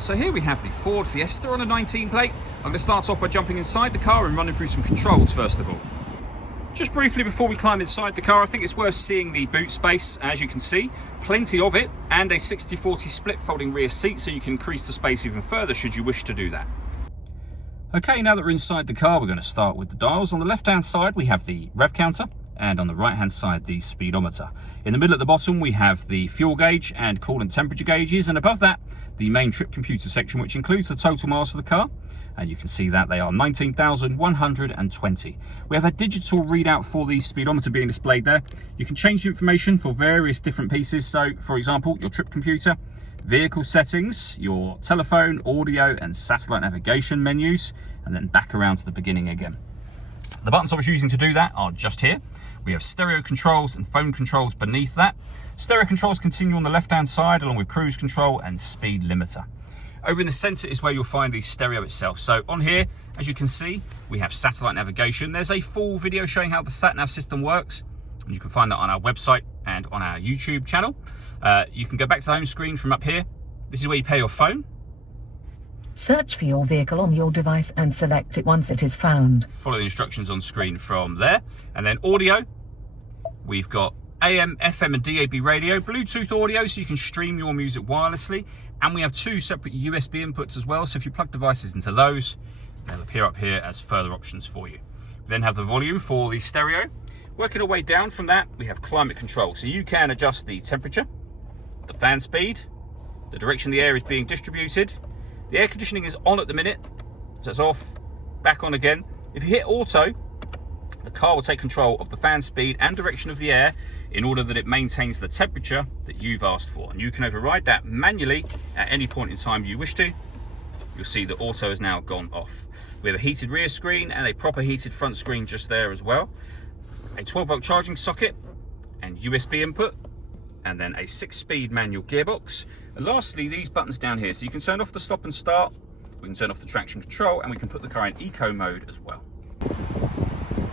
So here we have the Ford Fiesta on a 19 plate. I'm going to start off by jumping inside the car and running through some controls first of all. Just briefly before we climb inside the car, I think it's worth seeing the boot space. As you can see, plenty of it, and a 60-40 split folding rear seat, so you can increase the space even further should you wish to do that. Okay, now that we're inside the car, we're going to start with the dials. On the left-hand side, we have the rev counter, and on the right-hand side, the speedometer. In the middle at the bottom, we have the fuel gauge and coolant temperature gauges, and above that, the main trip computer section, which includes the total miles for the car. And you can see that they are 19,120. We have a digital readout for the speedometer being displayed there. You can change the information for various different pieces. So, for example, your trip computer, vehicle settings, your telephone, audio, and satellite navigation menus, and then back around to the beginning again. The buttons I was using to do that are just here. We have stereo controls and phone controls beneath that. Stereo controls continue on the left-hand side, along with cruise control and speed limiter. Over in the center is where you'll find the stereo itself. So on here, as you can see, we have satellite navigation. There's a full video showing how the sat-nav system works, and you can find that on our website and on our YouTube channel. You can go back to the home screen from up here. This is where you pay your phone. Search for your vehicle on your device and select it once it is found. Follow the instructions on screen from there. And then audio, we've got AM, FM and DAB radio, Bluetooth audio so you can stream your music wirelessly, and we have two separate USB inputs as well, so if you plug devices into those, they'll appear up here as further options for you. We then have the volume for the stereo. Working our way down from that, we have climate control, so you can adjust the temperature, the fan speed, the direction the air is being distributed. The air conditioning is on at the minute, so it's off, back on again. If you hit auto, the car will take control of the fan speed and direction of the air in order that it maintains the temperature that you've asked for. And you can override that manually at any point in time you wish to. You'll see that auto has now gone off. We have a heated rear screen and a proper heated front screen just there as well. A 12-volt charging socket and USB input, and then a 6-speed manual gearbox. And lastly, these buttons down here. So you can turn off the stop and start, we can turn off the traction control, and we can put the car in eco mode as well.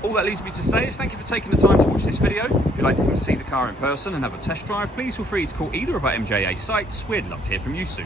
All that leaves me to say is thank you for taking the time to watch this video. If you'd like to come and see the car in person and have a test drive, please feel free to call either of our MJA sites. We'd love to hear from you soon.